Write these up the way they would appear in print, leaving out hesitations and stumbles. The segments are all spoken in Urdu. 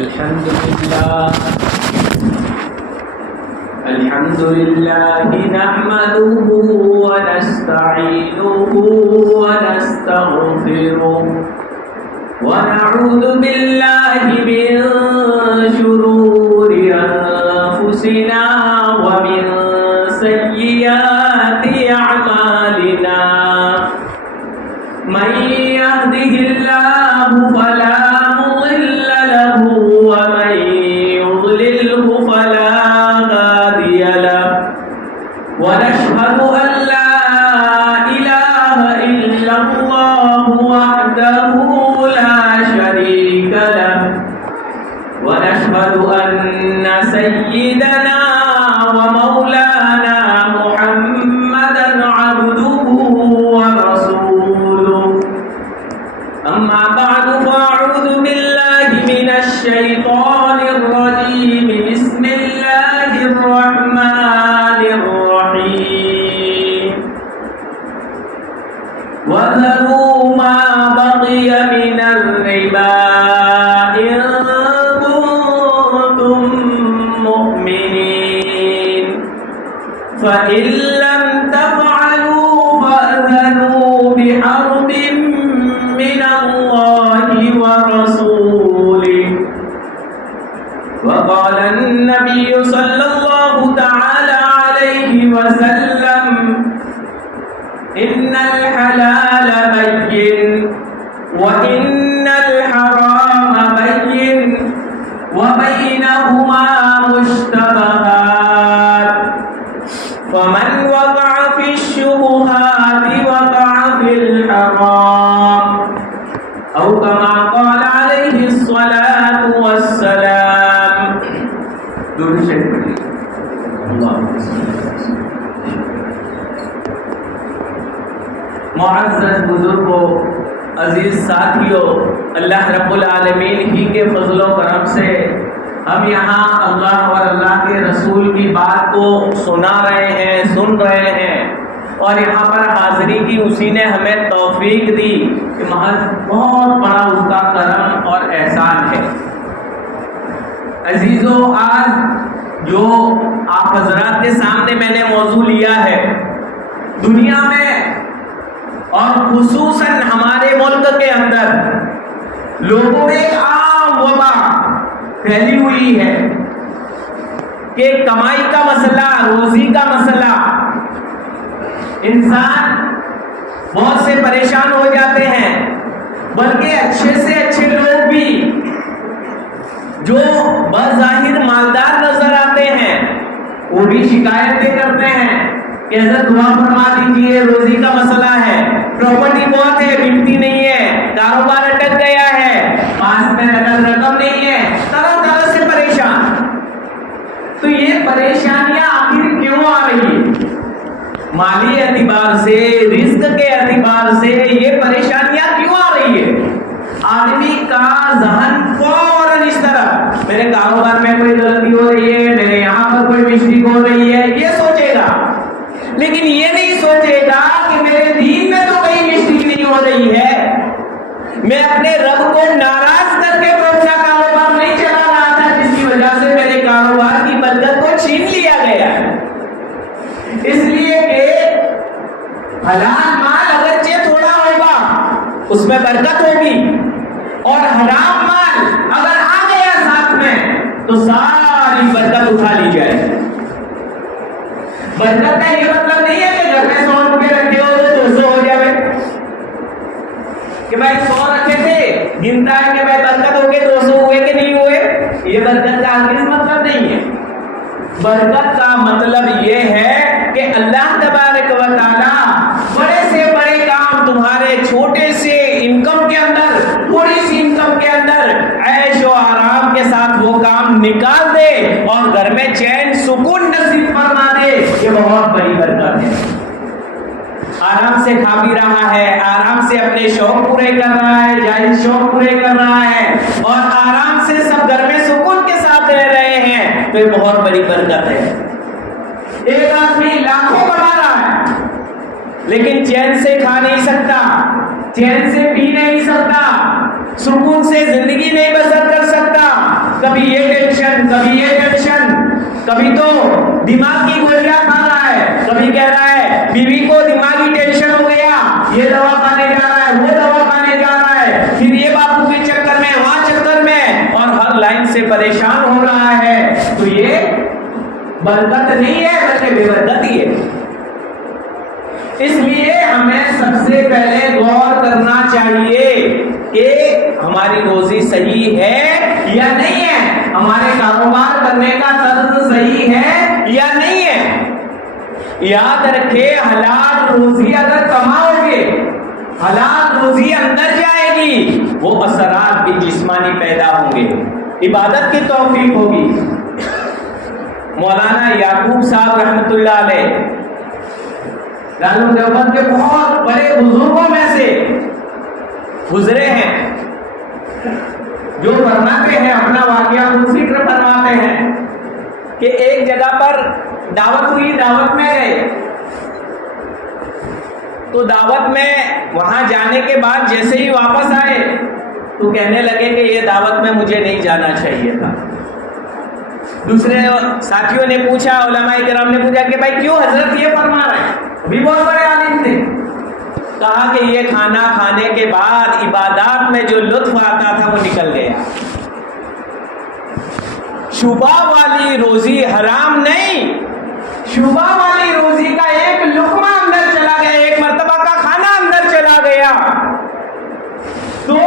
الحمد لله نحمده ونستعينه ونستغفره ونعوذ بالله من شرور أنفسنا ومن سيئات أعمالنا من يهده الله فلا مضل له ومن يضلله فلا هادي له ونشهد أن لا إله إلا الله وحده لا شريك له ونشهد أن سيدنا ومولانا محمدا عبده ورسوله أما بعد فأعوذ بالله من الشيطان الرجيم بسم الله الرحمن الرحيم وذروا ما بقي من الربا إن كنتم مؤمنين فإن لم تفعلوا فأذنوا بحرب من الله ورسوله وقال النبي صلى الله تعالى عليه وسلم إن الحلال بين وإن الحرام بين وبينهما مشتبهات فمن وقع في الشبهات وقع في الحرام أو كما قال عليه الصلاة والسلام دور شریف معزز بزرگوں، عزیز ساتھیوں، اللہ رب العالمین ہی کے فضل و کرم سے ہم یہاں اللہ اور اللہ کے رسول کی بات کو سنا رہے ہیں، سن رہے ہیں، اور یہاں پر حاضری کی اسی نے ہمیں توفیق دی کہ محض بہت بڑا اس کا کرم اور احسان ہے۔ عزیزو، آج جو آپ حضرات کے سامنے میں نے موضوع لیا ہے، دنیا میں اور خصوصاً ہمارے ملک کے اندر لوگوں میں ایک عام وبا پھیلی ہوئی ہے کہ کمائی کا مسئلہ، روزی کا مسئلہ، انسان بہت سے پریشان ہو جاتے ہیں، بلکہ اچھے سے اچھے لوگ بھی جو بظاہر مالدار نظر آتے ہیں وہ بھی شکایتیں کرتے ہیں کہ حضرت دعا فرما دیجئے، روزی کا مسئلہ ہے، پراپرٹی بہت ہے، ملتی نہیں ہے، کاروبار اٹک گیا ہے، پاس میں رقم نہیں ہے، طرح طرح سے پریشان۔ تو یہ پریشانیاں آخر کیوں آ رہی ہیں؟ مالی اعتبار سے، رزق کے اعتبار سے یہ پریشانیاں کیوں آ رہی ہے؟ آدمی کا ذہن فوراً اس طرح میرے کاروبار میں کوئی غلطی ہو رہی ہے، میرے یہاں پر کوئی مسٹیک ہو رہی ہے، یہ سوچے گا، لیکن یہ نہیں سوچے گا کہ میرے دین میں تو کوئی مسٹیک نہیں ہو رہی ہے، میں اپنے رب کو ناراض کر کے کون سا کاروبار نہیں چلا رہا تھا جس کی وجہ سے میرے کاروبار کی برکت کو چھین لیا گیا ہے۔ اس لیے کہ حلال مال اگرچہ تھوڑا ہوگا اس میں برکت ہوگی، اور حرام مال اگر آ گیا ساتھ میں تو ساری برکت اٹھا لی جائے۔ برکت کا یہ مطلب نہیں ہے کہ گھر میں 100 روپے رکھے ہو تو 200 ہو جائے، کہ بھائی 100 رکھے تھے، گنتا ہے کہ بھائی برکت ہو گئے، 200 ہوئے کہ نہیں ہوئے۔ یہ برکت کا آخری مطلب نہیں ہے۔ برکت کا مطلب یہ ہے کہ اللہ تبارک و تعالی بڑے سے بڑے کام تمہارے چھوٹے سے انکم کے اندر، تھوڑی سی انکم کے اندر عیش و آرام کے ساتھ وہ کام نکال دے اور گھر میں چین سکون نصیب فرما دے، یہ بہت بڑی برکت ہے۔ آرام سے کھا بھی رہا ہے، آرام سے اپنے شوق پورے کر رہا ہے، جائز شوق پورے کر رہا ہے، اور آرام سے سب گھر میں سکون کے ساتھ رہ رہے ہیں، تو یہ بہت بڑی برکت ہے۔ ایک آدمی لاکھوں کما رہا ہے لیکن چین سے کھا نہیں سکتا، چین سے پی نہیں سکتا، سکون سے زندگی نہیں بسر کر سکتا، کبھی یہ ٹینشن، کبھی یہ ٹینشن، کبھی تو دماغ کی گولیاں کھا رہا ہے، کبھی کہہ رہا ہے بیوی کو دماغی ٹینشن ہو گیا، یہ دوا کھانے جا رہا ہے، وہ دوا کھانے جا رہا ہے، پھر یہ باپو کے چکر میں، وہاں چکر میں، اور ہر لائن سے پریشان ہو رہا ہے. تو یہ برکت نہیں ہے بلکہ بے برکتی ہے. اس لیے ہمیں سب سے پہلے غور کرنا چاہیے کہ ہماری روزی صحیح ہے یا نہیں ہے، ہمارے کاروبار کرنے کا طرز صحیح ہے یا نہیں ہے. یاد رکھے حلال روزی اگر کماؤ گے، حلال روزی اندر جائے گی، وہ اثرات بھی جسمانی پیدا ہوں گے، عبادت کی توفیق ہوگی. مولانا یعقوب صاحب رحمۃ اللہ علیہ دارالعلوم دیوبند کے بہت بڑے بزرگوں میں سے گزرے ہیں، جو فرماتے ہیں، اپنا واقعہ خود ذکر فرماتے ہیں کہ ایک جگہ پر دعوت ہوئی، دعوت میں گئے تو دعوت میں وہاں جانے کے بعد جیسے ہی واپس آئے تو کہنے لگے کہ یہ دعوت میں مجھے نہیں جانا چاہیے تھا. دوسرے ساتھیوں نے پوچھا، علماء کرام نے پوچھا کہ بھائی کیوں حضرت یہ فرما رہے ہیں؟ بھی بہت بڑے عالم تھے. کہا کہ یہ کھانا کھانے کے بعد عبادات میں جو لطف آتا تھا وہ نکل گیا. شبہ والی روزی حرام نہیں، شبہ والی روزی کا ایک لقمہ اندر چلا گیا، ایک مرتبہ کا کھانا اندر چلا گیا تو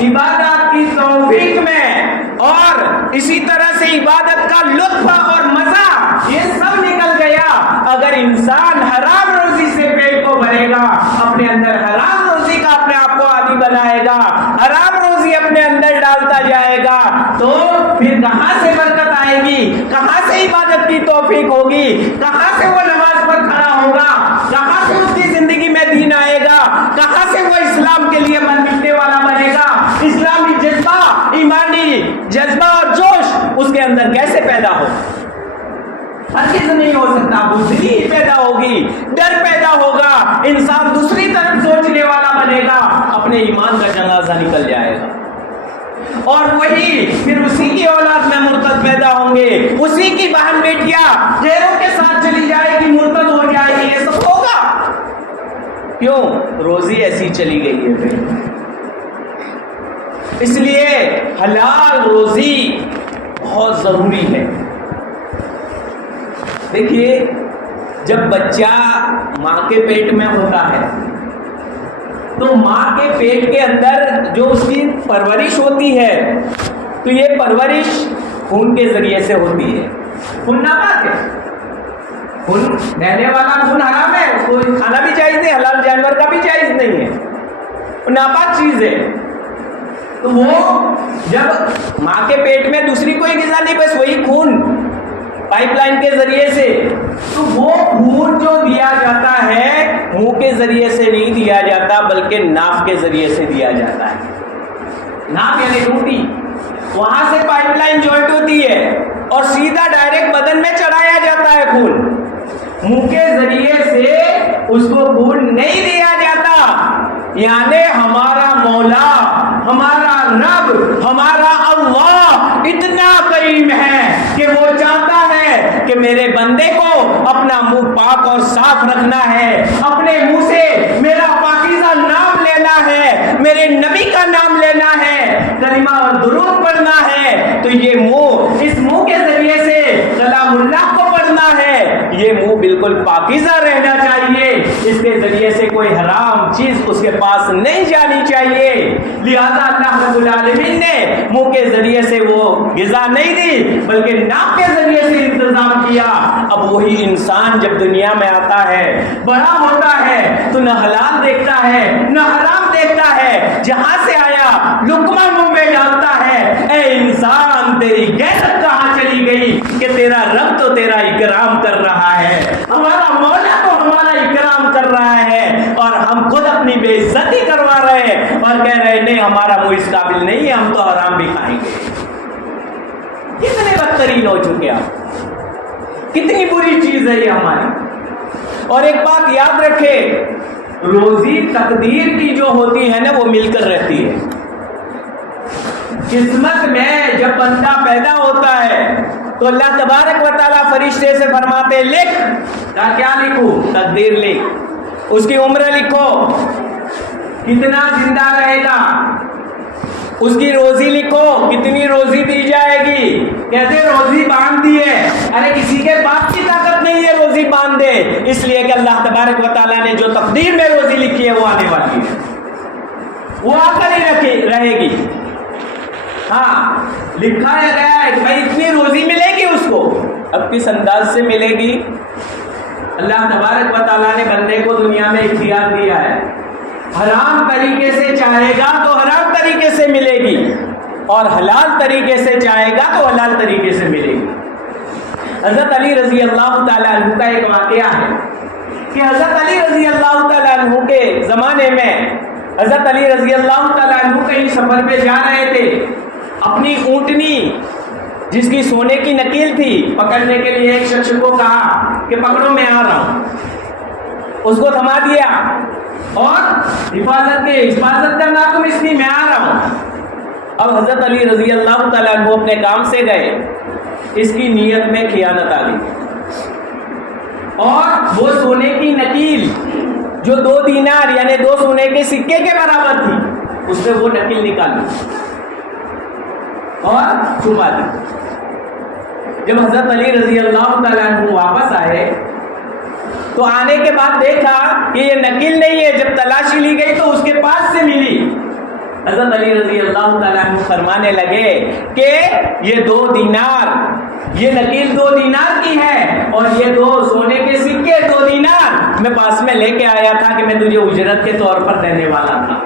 عبادت کی توفیق میں اور اسی طرح سے عبادت کا لطف اور مزہ یہ سب نکل گیا. اگر انسان حرام روزی سے پیٹ کو بھرے گا، اپنے اندر حرام روزی کا اپنے آپ کو عادی بنائے گا، حرام روزی اپنے اندر ڈالتا جائے گا، تو پھر کہاں سے برکت آئے گی، کہاں سے عبادت کی توفیق ہوگی، کہاں سے وہ نماز پر کھڑا ہوگا، کہاں سے اس کی زندگی میں دین آئے گا، کہاں سے وہ اسلام کے لیے من مٹنے والا بنے گا، اسلامی جذبہ، ایمانی جذبہ اور جوش اس کے اندر کیسے پیدا ہو؟ ہرگز نہیں ہو سکتا. بزدلی پیدا ہوگی، ڈر پیدا ہوگا، انسان دوسری طرف سوچنے والا بنے گا، اپنے ایمان کا جنازہ نکل جائے گا، اور وہی پھر اسی کی اولاد میں مرتد پیدا ہوں گے، اسی کی بہن بیٹیاں غیروں کے ساتھ چلی جائے گی، مرتد ہو جائے گی. یہ سب ہوگا کیوں؟ روزی ایسی چلی گئی ہے پھر. اس لیے حلال روزی بہت ضروری ہے. دیکھیے جب بچہ ماں کے پیٹ میں ہوتا ہے تو ماں کے پیٹ کے اندر جو اس کی پرورش ہوتی ہے تو یہ پرورش خون کے ذریعے سے ہوتی ہے. خون ناپاک ہے، خون بہنے والا خون حرام ہے، اس کو کھانا بھی جائز نہیں، حلال جانور کا بھی جائز نہیں ہے، وہ ناپاک چیز ہے. تو وہ جب ماں کے پیٹ میں دوسری کوئی غذا نہیں، بس وہی خون پائپ لائن کے ذریعے سے، تو وہ خون جو دیا جاتا ہے منہ کے ذریعے سے نہیں دیا جاتا بلکہ ناف کے ذریعے سے دیا جاتا ہے. ناف یعنی ٹوٹی، وہاں سے پائپ لائن جوائنٹ ہوتی ہے اور سیدھا ڈائریکٹ بدن میں چڑھایا جاتا ہے خون. منہ کے ذریعے سے اس کو خون نہیں دیا جاتا. یعنی ہمارا مولا، ہمارا رب، ہمارا اللہ اتنا کریم ہے کہ وہ چاہتا ہے کہ میرے بندے کو اپنا منہ پاک اور صاف رکھنا ہے، اپنے منہ سے میرا پاکیزہ نام لینا ہے، میرے نبی کا نام لینا ہے، کلمہ اور درود پڑھنا ہے. تو یہ منہ، اس منہ کے ذریعے سے کلام اللہ کو پڑھنا ہے. یہ منہ بالکل پاکیزہ رہنا چاہیے، اس کے ذریعے سے کوئی حرام چیز اس کے پاس نہیں جانی چاہیے. لہذا اللہ رب العالمین نے منہ کے ذریعے سے وہ غذا نہیں دی بلکہ ناک کے ذریعے سے انتظام کیا. اب وہی انسان جب دنیا میں آتا ہے، بڑا ہوتا ہے، تو نہ حلال دیکھتا ہے نہ حرام دیکھتا ہے، جہاں سے آیا لقمہ منہ میں ڈالتا ہے. اے انسان، تیری غیرت کہاں چلی گئی کہ تیرا رب تو تیرا اکرام کر رہا ہے، ہمارا مولا تو ہمارا اکرام کر رہا ہے، اور ہم خود اپنی بے عزتی کروا رہے ہیں اور کہہ رہے نہیں ہمارا منہ اس قابل نہیں ہے، ہم تو حرام بھی کھائیں گے. کتنے بدترین ہو چکے آپ، کتنی بری چیز ہے یہ ہماری. اور ایک بات یاد رکھے، روزی تقدیر کی جو ہوتی ہے نا وہ مل کر رہتی ہے. قسمت میں جب بندہ پیدا ہوتا ہے تو اللہ تبارک و تعالیٰ فرشتے سے فرماتے لکھ، کیا لکھوں؟ تقدیر لکھ، اس کی عمر لکھو، کتنا زندہ رہے گا، اس کی روزی لکھو، کتنی روزی دی جائے گی۔ کہتے روزی باندھ دی ہے، ارے کسی کے باپ کی طاقت نہیں ہے روزی باندھ دے، اس لیے کہ اللہ تبارک و تعالیٰ نے جو تقدیر میں روزی لکھی ہے وہ آنے والی ہے، وہ آ کر ہی رہے گی۔ ہاں لکھا گیا ہے کہ بھائی اتنی روزی ملے گی اس کو، اب کس انداز سے ملے گی؟ اللہ تبارک و تعالیٰ نے بندے کو دنیا میں اختیار دیا ہے، حرام طریقے سے چاہے گا تو حرام طریقے سے ملے گی، اور حلال طریقے سے چاہے گا تو حلال طریقے سے ملے گی۔ حضرت علی رضی اللہ تعالیٰ عنہ کا ایک واقعہ ہے کہ حضرت علی رضی اللہ تعالیٰ عنہ کے زمانے میں حضرت علی رضی اللہ تعالیٰ عنہ کہیں سفر پہ جا رہے تھے، اپنی اونٹنی جس کی سونے کی نکیل تھی پکڑنے کے لیے ایک شخص کو کہا کہ پکڑو میں آ رہا ہوں، اس کو تھما دیا اور حفاظت کرنا تم، اس لیے میں آ رہا ہوں۔ اب حضرت علی رضی اللہ تعالیٰ عنہ اپنے کام سے گئے، اس کی نیت میں خیانت آ گئی، اور وہ سونے کی نکیل جو 2 دینار یعنی 2 سونے کے سکے کے برابر تھی، اس سے وہ نکیل نکالی اور چھپا دی۔ جب حضرت علی رضی اللہ تعالیٰ عنہ واپس آئے تو آنے کے بعد دیکھا کہ یہ نکیل نہیں ہے، جب تلاشی لی گئی تو اس کے پاس سے ملی۔ حضرت علی رضی اللہ تعالیٰ عنہ فرمانے لگے کہ یہ 2 دینار، یہ نکیل 2 دینار کی ہے، اور یہ 2 سونے کے سکے 2 دینار میں پاس میں لے کے آیا تھا کہ میں تجھے اجرت کے طور پر دینے والا تھا،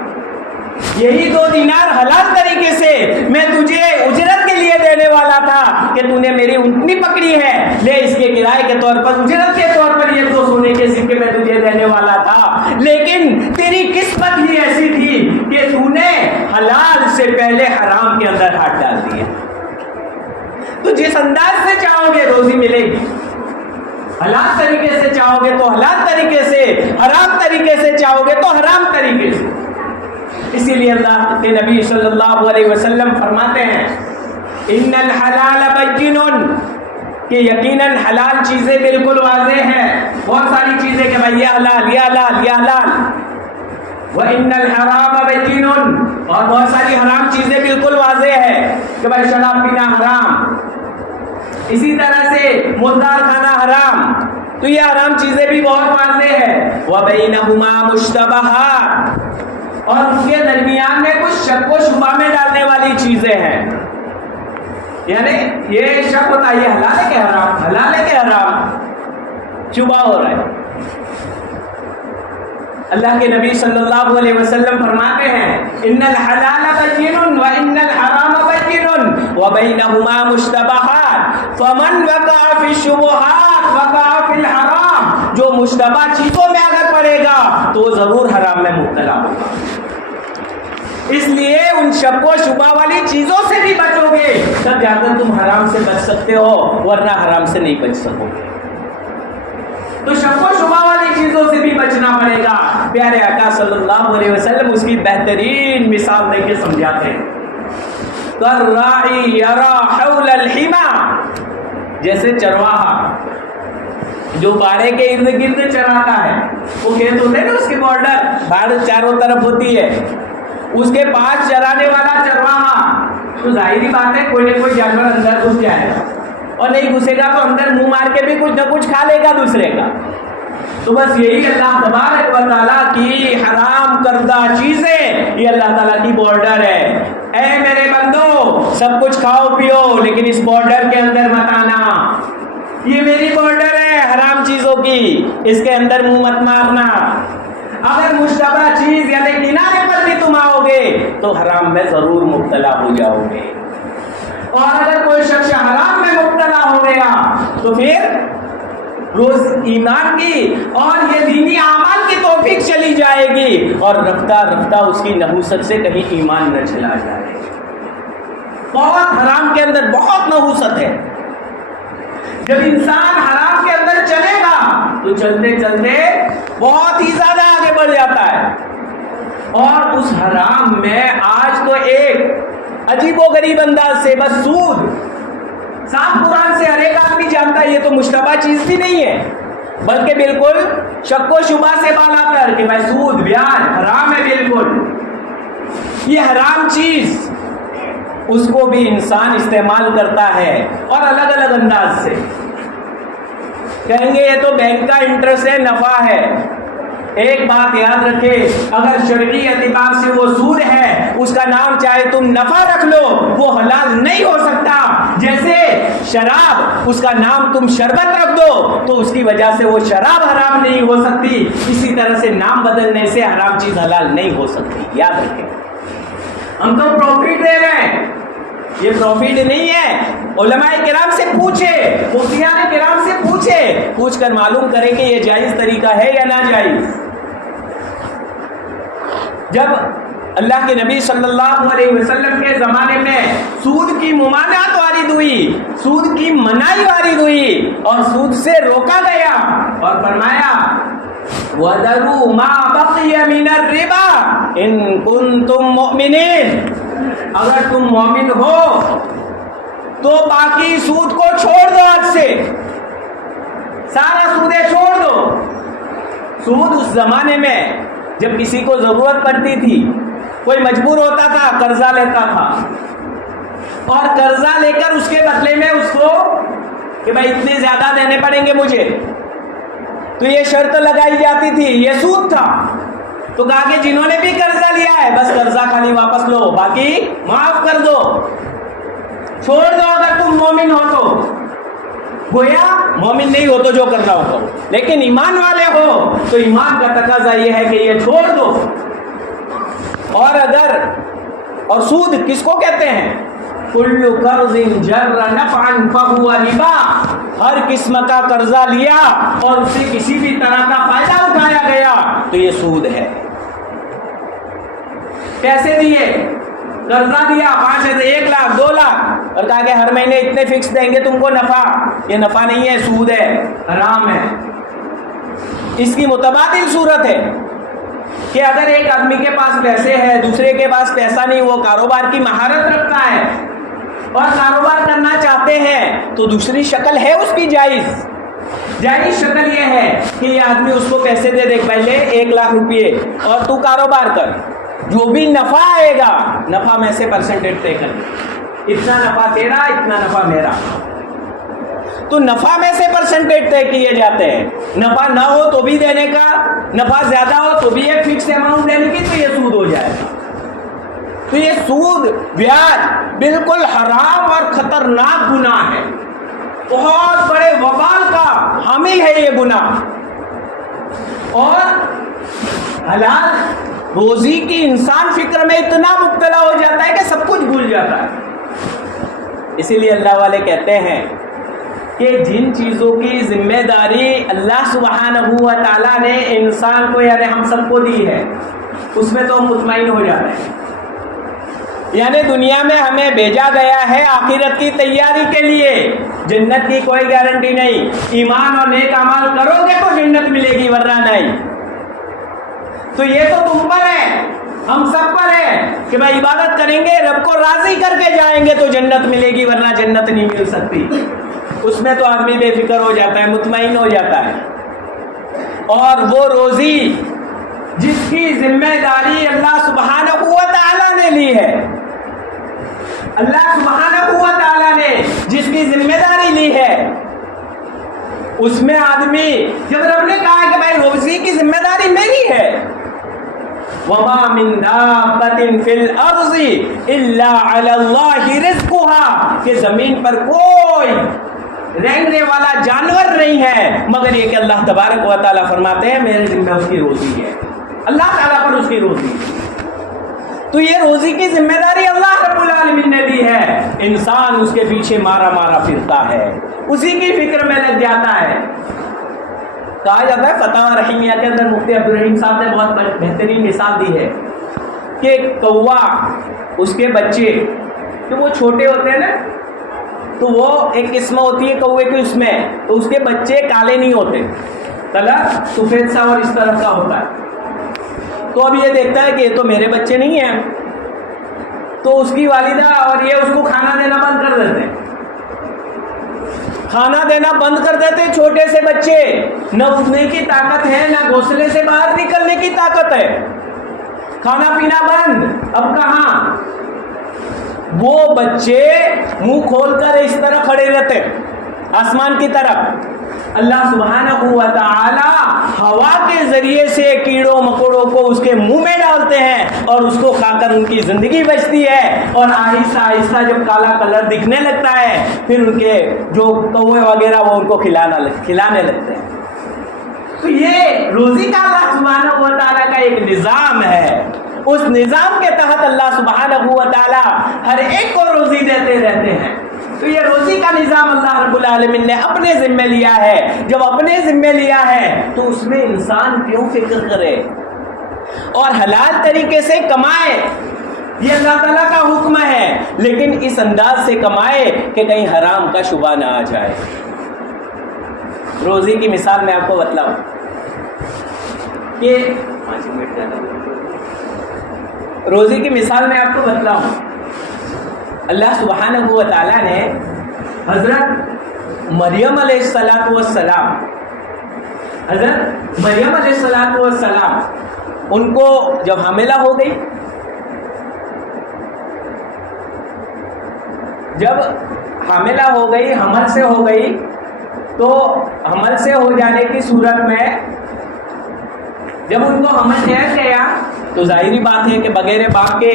یہی 2 دینار حلال طریقے سے میں تجھے اجرت کے لیے دینے والا تھا کہ تو نے میری اونٹنی پکڑی ہے، لے اس کے کرائے کے طور پر، اجرت کے طور پر یہ 2 سونے کے سکے میں تجھے دینے والا تھا، لیکن تیری قسمت ہی ایسی تھی کہ تو نے حلال سے پہلے حرام کے اندر ہاتھ ڈال دیا۔ تو جس انداز سے چاہو گے روزی ملے گی، حلال طریقے سے چاہو گے تو حلال طریقے سے، حرام طریقے سے چاہو گے تو حرام طریقے سے۔ اسی لیے اللہ کے نبی صلی اللہ علیہ وسلم فرماتے ہیں ان الحلال بین، کہ یقیناً حلال چیزیں بالکل واضح ہیں، بہت ساری چیزیں کہ بھائی یہ حلال، یہ حلال، یہ حلال، وان الحرام بین، اور بہت ساری حرام چیزیں بالکل واضح ہے کہ بھائی شراب پینا حرام، اسی طرح سے مردار کھانا حرام، تو یہ حرام چیزیں بھی بہت واضح ہے۔ وبینہما مشتبہات، اور ان کے درمیان میں کچھ شک و شبہ میں ڈالنے والی چیزیں ہیں، یعنی یہ شک ہوتا ہے یہ حلال ہے کہ حرام، حلال ہے کہ حرام، شبہ ہو رہا ہے۔ اللہ کے نبی صلی اللہ علیہ وسلم فرماتے ہیں ان الحلال بین وان الحرام بین وبینہما مشتبہات فمن وقع فی الشبہات وقع فی الحرام، جو مشتبہ چیزوں میں اگر پڑے گا تو ضرور حرام میں مبتلا ہوگا۔ اس لیے ان شک و شبہ والی چیزوں سے بھی بچو گے تب جا کر تم حرام سے بچ سکتے ہو، ورنہ حرام سے نہیں بچ سکو گے۔ تو شک و شبہ والی چیزوں سے بھی بچنا پڑے گا۔ پیارے آقا صلی اللہ علیہ وسلم اس کی بہترین مثال دے کے سمجھاتے ہیں، کالراعی یرا حول الحمى، جیسے چرواہا جو باڑے کے ارد گرد چراتا ہے، وہ کھیت ہوتے ہیں نا اس کے بارڈر، باڑ چاروں طرف ہوتی ہے، اس کے پاس چرانے والا چرواہا، تو ظاہری بات ہے کوئی نہ کوئی جانور اندر گھس جائے گا، اور نہیں گھسے گا تو اندر منہ مار کے بھی کچھ نہ کچھ کھا لے گا دوسرے کا۔ تو بس یہی اللہ تبارک و تعالیٰ کی حرام کردہ چیزیں، یہ اللہ تعالیٰ کی بارڈر ہے۔ اے میرے بندو سب کچھ کھاؤ پیو لیکن اس بارڈر کے اندر مت آنا، یہ میری بارڈر ہے حرام چیزوں کی، اس کے اندر منہ مت مارنا۔ اگر مشتبہ چیز یعنی کنارے پر بھی تم آؤ گے تو حرام میں ضرور مبتلا ہو جاؤ گے، اور اگر کوئی شخص حرام میں مبتلا ہو گیا تو پھر روز ایمان کی اور یہ دینی اعمال کی توفیق چلی جائے گی، اور رفتہ رفتہ اس کی نحوست سے کہیں ایمان نہ چلا جائے۔ بہت حرام کے اندر بہت نحوست ہے، جب انسان حرام کے اندر چلے گا تو چلتے چلتے بہت ہی زیادہ آگے بڑھ جاتا ہے، اور اس حرام میں آج تو ایک عجیب و غریب انداز سے بس سود. صاف قرآن سے ہر ایک آدمی جانتا ہے یہ تو مشتبہ چیز بھی نہیں ہے، بلکہ بالکل شک و شبہ سے بالا کر کہ بھائی سود بیاج حرام ہے، بالکل یہ حرام چیز اس کو بھی انسان استعمال کرتا ہے اور الگ الگ انداز سے. کہیں گے یہ تو بینک کا انٹرسٹ ہے، نفع ہے. ایک بات یاد رکھے، اگر شرعی اعتبار سے وہ سود ہے، اس کا نام چاہے تم نفع رکھ لو، وہ حلال نہیں ہو سکتا. جیسے شراب، اس کا نام تم شربت رکھ دو تو اس کی وجہ سے وہ شراب حرام نہیں ہو سکتی. اسی طرح سے نام بدلنے سے حرام چیز حلال نہیں ہو سکتی. یاد رکھیں، ہم تو پروفٹ دے رہے ہیں، یہ پروفٹ نہیں ہے. علماء کرام سے پوچھے، مفتیان کرام سے پوچھے، پوچھ کر معلوم کریں کہ یہ جائز طریقہ ہے یا ناجائز. جب اللہ کے نبی صلی اللہ علیہ وسلم کے زمانے میں سود کی ممانعت وارد ہوئی، سود کی منائی وارد ہوئی اور سود سے روکا گیا اور فرمایا وَذَرُوا مَا بَقِيَ مِنَ الرِّبَا إِن كُنتُم مُؤْمِنِينَ. اگر تم مومن ہو تو باقی سود کو چھوڑ دو، آج سے سارا سودیں چھوڑ دو. سود اس زمانے میں جب کسی کو ضرورت پڑتی تھی، کوئی مجبور ہوتا تھا، قرضہ لیتا تھا اور قرضہ لے کر اس کے بدلے میں اس کو کہ بھائی اتنے زیادہ دینے پڑیں گے مجھے، تو یہ شرط لگائی جاتی تھی، یہ سود تھا. تو کہا کہ جنہوں نے بھی قرضہ لیا ہے بس قرضہ خالی واپس لو، باقی معاف کر دو، چھوڑ دو. اگر تم مومن ہو تو گویا مومن نہیں ہو تو جو کرنا ہو کرو، لیکن ایمان والے ہو تو ایمان کا تقاضا یہ ہے کہ یہ چھوڑ دو. اور سود کس کو کہتے ہیں؟ کل قرض جر نفعا فهو ربا. ہر قسم کا قرضہ لیا اور اس سے کسی بھی طرح کا فائدہ اٹھایا گیا تو یہ سود ہے. پیسے دیے، قرضہ دیا 1 لاکھ 2 لاکھ اور کہا کہ ہر مہینے اتنے فکس دیں گے تم کو نفع، یہ نفع نہیں ہے، سود ہے، حرام ہے. اس کی متبادل صورت ہے کہ اگر ایک آدمی کے پاس پیسے ہے، دوسرے کے پاس پیسہ نہیں، وہ کاروبار کی مہارت رکھتا ہے اور کاروبار کرنا چاہتے ہیں تو دوسری شکل ہے اس کی جائز. جائز شکل یہ ہے کہ یہ آدمی اس کو پیسے دے دے، پہلے 1 لاکھ روپئے اور تو کاروبار کر، جو بھی نفع آئے گا نفع میں سے پرسنٹیج طے کر، اتنا نفع تیرا، اتنا نفع میرا. تو نفع میں سے پرسنٹیج طے کیے جاتے ہیں. نفع نہ ہو تو بھی دینے کا، نفع زیادہ ہو تو بھی ایک فکس اماؤنٹ دینے کی، تو یہ سود ہو جائے گا. تو یہ سود بیاج بالکل حرام اور خطرناک گناہ ہے، بہت بڑے وبال کا حامل ہے یہ گناہ. اور حلال روزی کی انسان فکر میں اتنا مبتلا ہو جاتا ہے کہ سب کچھ بھول جاتا ہے. اسی لیے اللہ والے کہتے ہیں کہ جن چیزوں کی ذمہ داری اللہ سبحانہ و تعالیٰ نے انسان کو یعنی ہم سب کو دی ہے، اس میں تو ہم مطمئن ہو جاتے ہیں. یعنی دنیا میں ہمیں بھیجا گیا ہے آخرت کی تیاری کے لیے. جنت کی کوئی گارنٹی نہیں، ایمان اور نیک اعمال کرو گے تو جنت ملے گی، ورنہ نہیں. تو یہ تو تم پر ہے، ہم سب پر ہے کہ بھائی عبادت کریں گے، رب کو راضی کر کے جائیں گے تو جنت ملے گی، ورنہ جنت نہیں مل سکتی. اس میں تو آدمی بے فکر ہو جاتا ہے، مطمئن ہو جاتا ہے. اور وہ روزی جس کی ذمہ داری اللہ سبحانہ و تعالیٰ نے لی ہے، اللہ سبحانہ و تعالیٰ نے جس کی ذمہ داری لی ہے، اس میں آدمی جب رب نے کہا کہ بھائی روزی کی ذمہ داری میری ہے، وَمَا مِن دَابَّةٍ فِي الْأَرْضِ إِلَّا عَلَى اللَّهِ رِزْقُهَا، کہ زمین پر کوئی رہنے والا جانور نہیں ہے مگر یہ کہ اللہ تبارک و تعالیٰ فرماتے ہیں میرے ذمہ اس کی روزی ہے، اللہ تعالیٰ پر اس کی روزی ہے. تو یہ روزی کی ذمہ داری اللہ رب العالمین نے دی ہے. انسان اس کے پیچھے مارا مارا پھرتا ہے، اسی کی فکر میں لگ جاتا ہے. کہا جاتا ہے فتح رحیمیہ کے اندر مفتی عبدالرحیم صاحب نے بہت بہترین مثال دی ہے کہ کوا، اس کے بچے کہ وہ چھوٹے ہوتے ہیں نا، تو وہ ایک قسم ہوتی ہے کوے کی، اس میں تو اس کے بچے کالے نہیں ہوتے، کلر سفید سا اور اس طرح کا ہوتا ہے. تو اب یہ دیکھتا ہے کہ یہ تو میرے بچے نہیں ہیں، تو اس کی والدہ اور یہ اس کو کھانا دینا بند کر دیتے ہیں، کھانا دینا بند کر دیتے. چھوٹے سے بچے، نہ اٹھنے کی طاقت ہے، نہ گھونسلے سے باہر نکلنے کی طاقت ہے، کھانا پینا بند. اب کہاں وہ بچے منہ کھول کر اس طرح کھڑے رہتے آسمان کی طرف. اللہ سبحانہ و تعالی ہوا کے ذریعے سے کیڑوں مکوڑوں کو اس کے منہ میں ڈالتے ہیں اور اس کو کھا کر ان کی زندگی بچتی ہے. اور آہستہ آہستہ جب کالا کلر دکھنے لگتا ہے پھر ان کے جو کوے وغیرہ وہ ان کو کھلانے لگتے ہیں. تو یہ روزی کا اللہ سبحانہ و تعالی کا ایک نظام ہے. اس نظام کے تحت اللہ سبحانہ و تعالی ہر ایک کو روزی دیتے رہتے ہیں. تو یہ روزی کا نظام اللہ رب العالمین نے اپنے ذمہ لیا ہے. جب اپنے ذمہ لیا ہے تو اس میں انسان کیوں فکر کرے اور حلال طریقے سے کمائے. یہ اللہ تعالیٰ کا حکم ہے، لیکن اس انداز سے کمائے کہ کہیں حرام کا شبہ نہ آ جائے. روزی کی مثال میں آپ کو بتلاؤں کہ روزی کی مثال میں آپ کو بتلاؤں اللہ سبحانہ و تعالیٰ نے حضرت مریم علیہ السلام ان کو جب حاملہ ہو گئی، حمل سے ہو گئی تو حمل سے ہو جانے کی صورت میں جب ان کو حمل ٹھہر گیا تو ظاہری بات ہے کہ بغیر باپ کے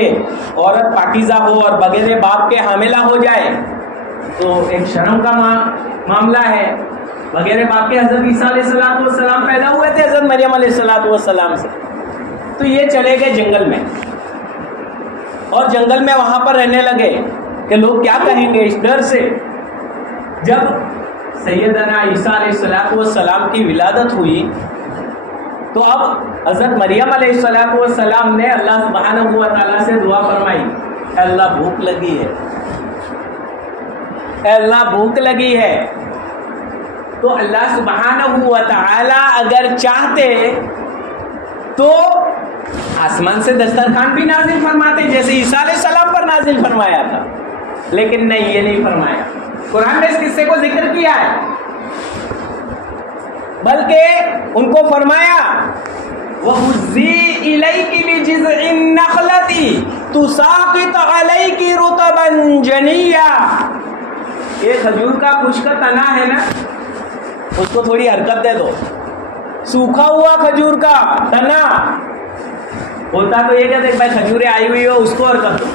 عورت پاکیزہ ہو اور بغیر باپ کے حاملہ ہو جائے تو ایک شرم کا معاملہ ہے. بغیر باپ کے حضرت عیسیٰ علیہ السلام پیدا ہوئے تھے حضرت مریم علیہ السلام سے. تو یہ چلے گئے جنگل میں اور جنگل میں وہاں پر رہنے لگے کہ لوگ کیا کہیں گے اس ڈر سے. جب سیدنا عیسیٰ علیہ السلام کی ولادت ہوئی تو اب حضرت مریم علیہ السلام نے اللہ سبحانہ و تعالیٰ سے دعا فرمائی، اے اللہ بھوک لگی ہے، اے اللہ بھوک لگی ہے. تو اللہ سبحانہ و تعالیٰ اگر چاہتے تو آسمان سے دسترخوان بھی نازل فرماتے جیسے عیسیٰ علیہ السلام پر نازل فرمایا تھا، لیکن نہیں، یہ نہیں فرمایا. قرآن نے اس قصے کو ذکر کیا ہے، بلکہ ان کو فرمایا وَهُزِّي إِلَيْكِ بِجِذْعِ النَّخْلَةِ تُسَاقِطُ عَلَيْكِ رُطَبًا جَنِيًّا. یہ کھجور کا خشک تنا ہے نا، اس کو تھوڑی حرکت دے دو. سوکھا ہوا کھجور کا تنا ہوتا تو یہ کہتے ہیں بھائی کھجوریں آئی ہوئی ہو اس کو حرکت دو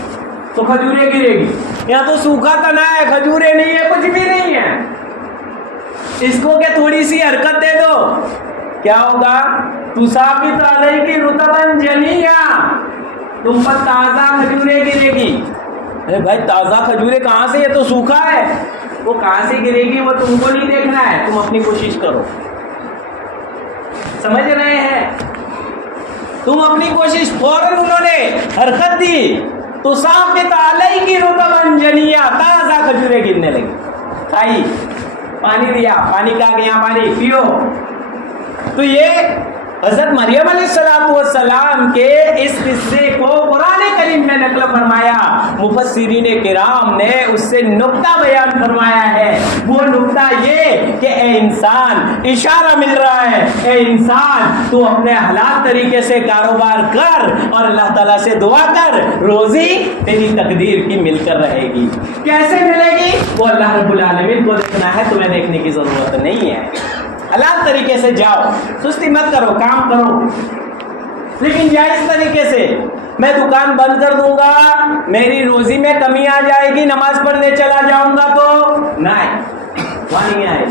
تو کھجوریں گرے گی. یہاں تو سوکھا تنا ہے، کھجوریں نہیں ہے، کچھ بھی نہیں ہے. اس کو کہ تھوڑی سی حرکت دے دو کیا ہوگا؟ تُسَاقِطُ عَلَيْكِ رُطَبًا جَنِيًّا، تم پر تازہ کھجوریں گرے گی. ارے بھائی تازہ کھجوریں کہاں سے؟ یہ تو سوکھا ہے. وہ کہاں سے گرے گی وہ تم کو نہیں دیکھنا ہے، تم اپنی کوشش کرو. سمجھ رہے ہیں؟ تم اپنی کوشش. فوراً انہوں نے حرکت دی، تُسَاقِطُ عَلَيْكِ رُطَبًا جَنِيًّا، تازہ کھجوریں گرنے لگی. کھائی، پانی دیا، پانی کا گیا، پانی پیو. تو یہ حضرت مریم علیہ السلام کے اس قصے کو قرآن کریم میں نقل فرمایا. مفسرین کرام نے اس سے نقطہ بیان فرمایا ہے. وہ نقطہ یہ کہ اے انسان، اشارہ مل رہا ہے، اے انسان تو اپنے حلال طریقے سے کاروبار کر اور اللہ تعالیٰ سے دعا کر، روزی تیری تقدیر کی مل کر رہے گی. کیسے ملے گی وہ اللہ رب العالمین کو دیکھنا ہے، تمہیں دیکھنے کی ضرورت نہیں ہے. حلال طریقے سے جاؤ، سستی مت کرو، کام کرو لیکن جائز طریقے سے. میں دکان بند کر دوں گا، میری روزی میں کمی آ جائے گی، نماز پڑھنے چلا جاؤں گا تو نہیں، وہاں نہیں آئے گی.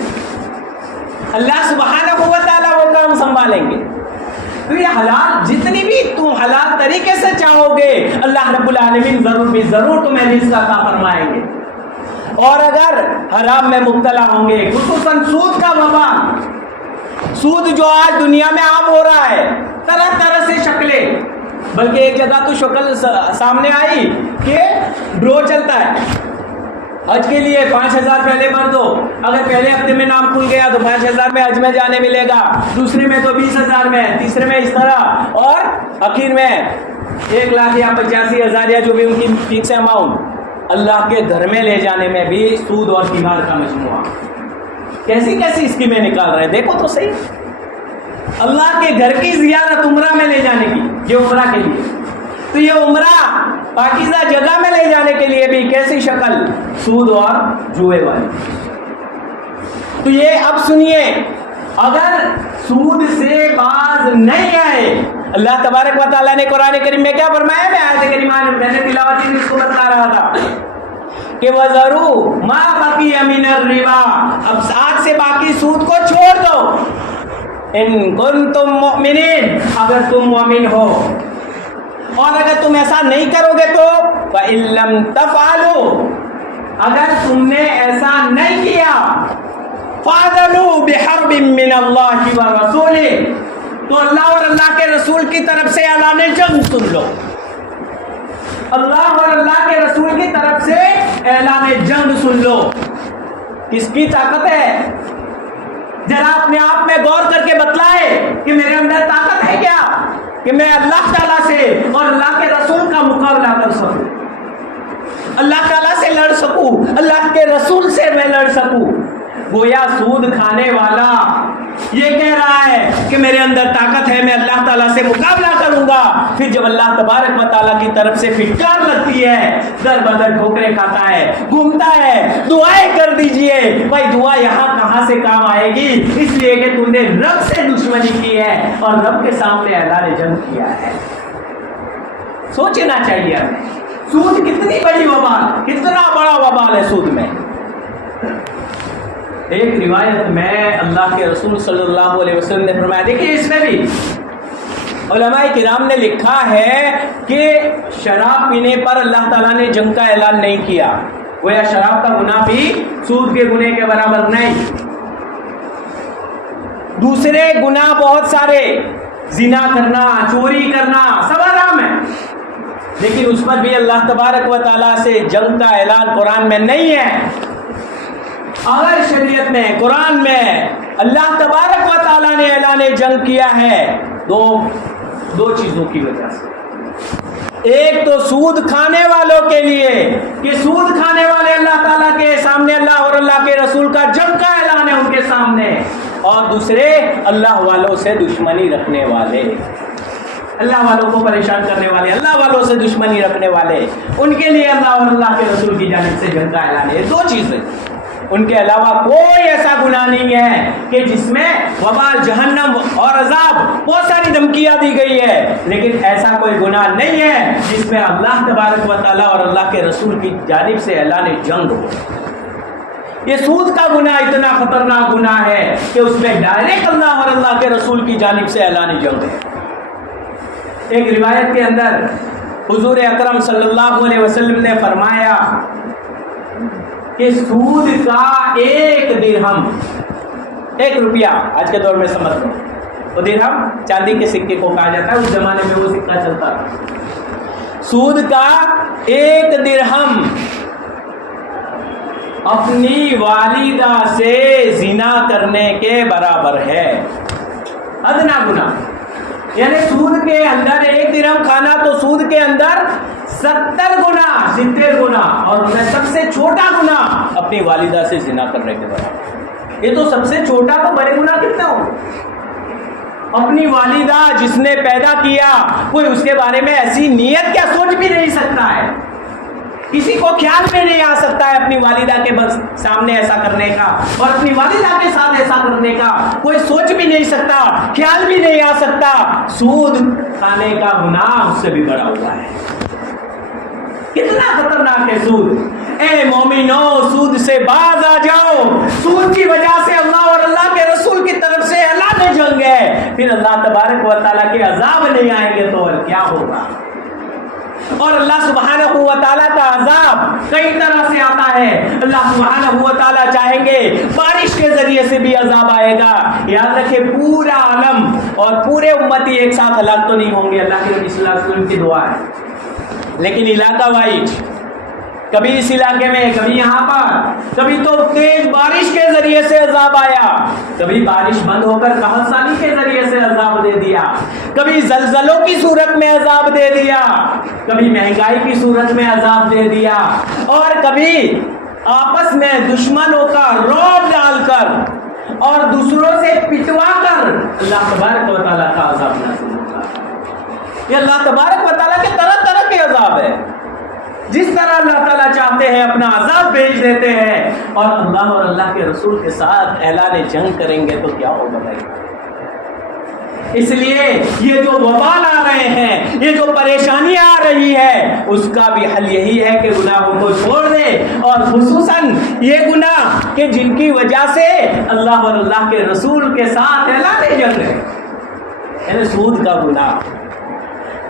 اللہ سبحانہ و تعالیٰ وہ کام سنبھالیں گے. تو یہ حلال جتنی بھی تم حلال طریقے سے چاہو گے اللہ رب العالمین ضرور بھی ضرور تمہیں رزق عطا فرمائیں گے. اور اگر حرام میں مبتلا ہوں گے، خصوصاً سود کا وبا، سود جو آج دنیا میں عام ہو رہا ہے، طرح طرح سے شکلیں. بلکہ ایک جگہ تو شکل سامنے آئی کہ ڈرو چلتا ہے حج کے لیے، 5,000 پہلے بھر دو، اگر پہلے ہفتے میں نام کھل گیا تو 5,000 میں حج میں جانے ملے گا، دوسرے میں تو 20,000 میں، تیسرے میں اس طرح، اور آخر میں 1,00,000 یا 85,000 یا جو بھی ان کی فکس اماؤنٹ اللہ کے گھر میں لے جانے میں بھی سود اور قمار کا مجموعہ. کیسی کیسی اسکیمیں نکال رہے ہیں دیکھو تو صحیح. اللہ کے گھر کی زیارت عمرہ میں لے جانے کی، یہ عمرہ کے لیے، تو یہ عمرہ پاکیزہ جگہ میں لے جانے کے لیے بھی کیسی شکل؟ سود اور جوئے والی. تو یہ اب سنیے، اگر سود سے باز نہیں آئے، اللہ تبارک و تعالیٰ نے قرآن کریم میں کیا فرمایا؟ میں آیت کریمہ میں نے تلاوت اس کو بتا رہا تھا کہ وَذَرُوا مَا بَقِيَ مِنَ الرِّبَا، اب آج سے باقی سود کو چھوڑ دو. ان کنتم مؤمنین، اگر تم مومن ہو، اور اگر تم ایسا نہیں کرو گے تو فَإِن لَّمْ تَفْعَلُوا، اگر تم نے ایسا نہیں کیا، فَأَذَنُوا بِحَرْبٍ مِّنَ اللَّهِ وَرَسُولِهِ، تو اللہ اور اللہ کے رسول کی طرف سے اعلان جنگ سن لو. اللہ اور اللہ کے رسول کی طرف سے اعلان جنگ سن لو. کس کی طاقت ہے؟ ذرا اپنے آپ میں غور کر کے بتلائے کہ میرے اندر طاقت ہے کیا کہ میں اللہ تعالیٰ سے اور اللہ کے رسول کا مقابلہ کر سکوں، اللہ تعالیٰ سے لڑ سکوں، اللہ کے رسول سے میں لڑ سکوں. گویا سود کھانے والا یہ کہہ رہا ہے کہ میرے اندر طاقت ہے، میں اللہ تعالیٰ سے مقابلہ کروں گا. پھر جب اللہ تبارک و تعالیٰ کی طرف سے پھٹکار لگتی ہے، در بدر ٹھوکریں کھاتا ہے، گھومتا ہے. دعائیں کر دیجئے بھائی، دعا یہاں کہاں سے کام آئے گی؟ اس لیے کہ تم نے رب سے دشمنی کی ہے اور رب کے سامنے اعلان جنگ کیا ہے. سوچنا چاہیے ہمیں، سود کتنی بڑی وبال، کتنا بڑا وبال ہے سود میں. ایک روایت میں اللہ کے رسول صلی اللہ علیہ وسلم نے فرمایا، دیکھیے اس میں بھی علماء کرام نے لکھا ہے کہ شراب پینے پر اللہ تعالیٰ نے جنگ کا اعلان نہیں کیا. گویا شراب کا گناہ بھی سود کے گناہ کے برابر نہیں. دوسرے گناہ بہت سارے، زنا کرنا، چوری کرنا، سب حرام ہے، لیکن اس پر بھی اللہ تبارک و تعالیٰ سے جنگ کا اعلان قرآن میں نہیں ہے. اگر شریعت میں، قرآن میں اللہ تبارک و تعالیٰ نے اعلان جنگ کیا ہے دو چیزوں کی وجہ سے. ایک تو سود کھانے والوں کے لیے کہ سود کھانے والے اللہ تعالیٰ کے سامنے اللہ اور اللہ کے رسول کا جنگ کا اعلان ہے ان کے سامنے، اور دوسرے اللہ والوں سے دشمنی رکھنے والے، اللہ والوں کو پریشان کرنے والے، اللہ والوں سے دشمنی رکھنے والے، ان کے لیے اللہ اور اللہ کے رسول کی جانب سے جنگ کا اعلان ہے. دو چیزیں، ان کے علاوہ کوئی ایسا گناہ نہیں ہے کہ جس میں وبال، جہنم اور عذاب، بہت ساری دھمکیاں دی گئی ہے، لیکن ایسا کوئی گناہ نہیں ہے جس میں اللہ تبارک و تعالیٰ اور اللہ کے رسول کی جانب سے اعلان جنگ ہو. یہ سود کا گناہ اتنا خطرناک گناہ ہے کہ اس میں ڈائریکٹ اللہ اور اللہ کے رسول کی جانب سے اعلان جنگ ہے. ایک روایت کے اندر حضور اکرم صلی اللہ علیہ وسلم نے فرمایا کہ سود کا 1 درہم، 1 روپیہ آج کے دور میں سمجھ لو، وہ درہم چاندی کے سکے کو کہا جاتا ہے، اس زمانے میں وہ سکہ چلتا تھا. سود کا 1 درہم اپنی والدہ سے زنا کرنے کے برابر ہے. ادنا گناہ، یعنی سود کے اندر 1 درہم کھانا تو سود کے اندر 70 گنا، اور ان میں سب سے چھوٹا گناہ اپنی والدہ سے زنا کرنے کے برابر. یہ تو سب سے چھوٹا، تو بڑے گناہ کتنا ہو؟ اپنی والدہ جس نے پیدا کیا، کوئی اس کے بارے میں ایسی نیت کیا سوچ بھی نہیں سکتا ہے، کسی کو خیال میں نہیں آ سکتا ہے اپنی والدہ کے سامنے ایسا کرنے کا، اور اپنی والدہ کے ساتھ ایسا کرنے کا کوئی سوچ بھی نہیں سکتا، خیال بھی نہیں آ سکتا. سود کھانے کا گناہ اس سے بھی بڑا ہوا ہے. کتنا خطرناک ہے سود. اے مومنو، سود سے باز آ جاؤ. سود کی وجہ سے اللہ اور اللہ کے رسول کی طرف سے اعلان جنگ ہے. پھر اللہ تبارک و تعالیٰ کے عذاب نہیں آئیں گے تو کیا ہوگا؟ اور اللہ سبحانہ و تعالیٰ کا عذاب کئی طرح سے آتا ہے. اللہ سبحانہ و تعالیٰ چاہیں گے بارش کے ذریعے سے بھی عذاب آئے گا. یاد رکھے، پورا عالم اور پورے امتی ایک ساتھ ہلاک تو نہیں ہوں گے، اللہ کے نبی صلی اللہ علیہ وسلم کی دعا ہے، لیکن علاقہ وائز کبھی اس علاقے میں، کبھی یہاں پر، کبھی تو تیز بارش کے ذریعے سے عذاب آیا، کبھی بارش بند ہو کر قحط سالی کے ذریعے سے عذاب دے دیا، کبھی زلزلوں کی صورت میں عذاب دے دیا، کبھی مہنگائی کی صورت میں عذاب دے دیا، اور کبھی آپس میں دشمنوں کا رعب ڈال کر اور دوسروں سے پٹوا کر اللہ تبارک و تعالیٰ کا عذاب نازل ہوتا ہے۔ یہ اللہ تبارک و تعالیٰ کے طرح طرح کے عذاب ہے، جس طرح اللہ تعالیٰ چاہتے ہیں اپنا عذاب بھیج دیتے ہیں، اور اللہ اور اللہ کے رسول کے ساتھ اعلان جنگ کریں گے تو کیا ہوگا بھائی؟ اس لیے یہ جو وبال آ رہے ہیں، یہ جو پریشانی آ رہی ہے، اس کا بھی حل یہی ہے کہ گناہوں کو چھوڑ دے، اور خصوصاً یہ گناہ کہ جن کی وجہ سے اللہ اور اللہ کے رسول کے ساتھ اعلان جنگ ہے، یعنی سود کا گناہ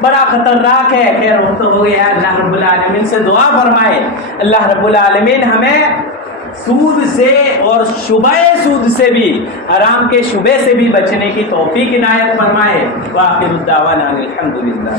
بڑا خطرناک ہے۔ خیر وقت ہو گیا، اللہ رب العالمین سے دعا فرمائے اللہ رب العالمین ہمیں سود سے اور شبہ سود سے بھی، حرام کے شبے سے بھی بچنے کی توفیق عنایت فرمائے۔ وآخر الدعوانا الحمدللہ۔